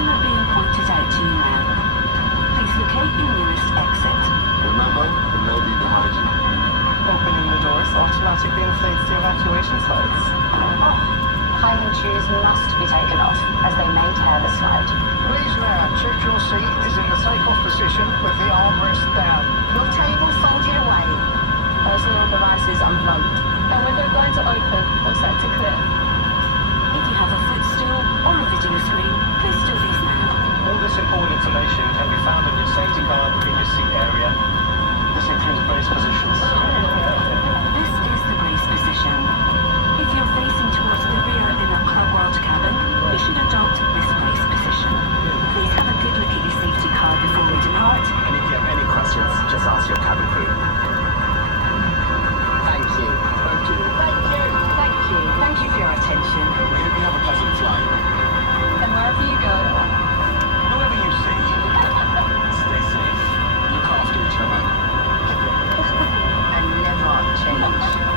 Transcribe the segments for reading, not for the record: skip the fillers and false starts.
button are being pointed out to you now. Please locate your nearest exit. Remember, the lady behind you. Opening the doors automatically inflates the evacuation slides. Oh, high heel shoes must be taken off, as they may tear the slide. Please now check your seat is in the take-off position with the armrest down. Your table folded away. Personal devices unplugged. A window going to open or set to clear. If you have a footstool or a video screen, please do these now. All this important information can be found on your safety card in your seat area. This includes brace positions. This is the brace position. If you're facing towards the rear in a Club World cabin, you should adopt this brace position. Please have a good look at your safety card before we depart. And if you have any questions, just ask your cabin crew. Thank you. Thank you. Thank you. Thank you. Thank you for your attention. We hope you have a pleasant flight. And wherever you go, Whoever you see, stay safe. Look after each other. And never change.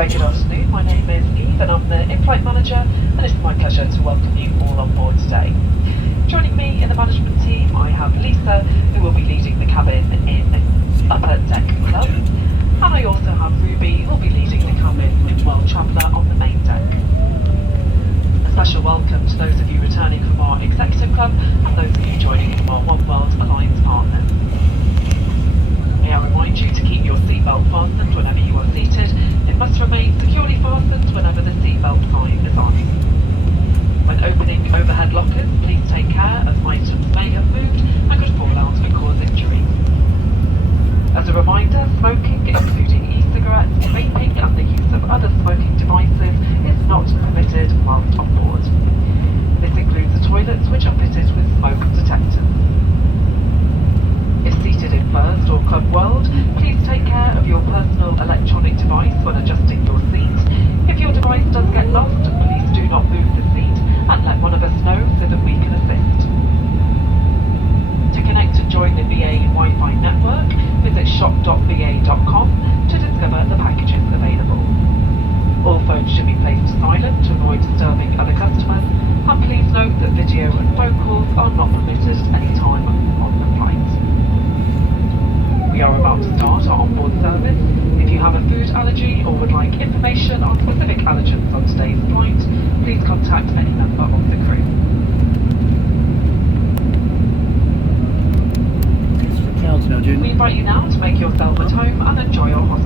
Very good afternoon, my name is Eve and I'm the in-flight manager, and it's my pleasure to welcome you all on board today. Joining me in the management team I have Lisa, who will be leading the cabin in Upper Deck Club, and I also have Ruby, who will be leading the cabin in World Traveller on the main deck. A special welcome to those of you returning from our Executive Club and those of you joining from our One World Alliance partners. May I remind you to keep your seatbelt fastened whenever you are seated. It must remain securely fastened whenever the seatbelt sign is on. When opening overhead lockers, please take care as items may have moved and could fall out and cause injury. As a reminder, smoking, including e-cigarettes, vaping and the use of other smoking devices is not permitted whilst on board. This includes the toilets, which are fitted with smoke detectors. If seated in First or Club World, please take care of your personal electronic device when adjusting your seat. If your device does get lost, please do not move the seat and let one of us know so that we can assist. To connect and join the BA Wi-Fi network, visit shop.ba.com to discover the packages available. All phones should be placed silent to avoid disturbing other customers, and please note that video and phone calls are not permitted at any time on the flight. We are about to start our onboard service. If you have a food allergy or would like information on specific allergens on today's flight, please contact any member of the crew. We invite you now to make yourself at home and enjoy our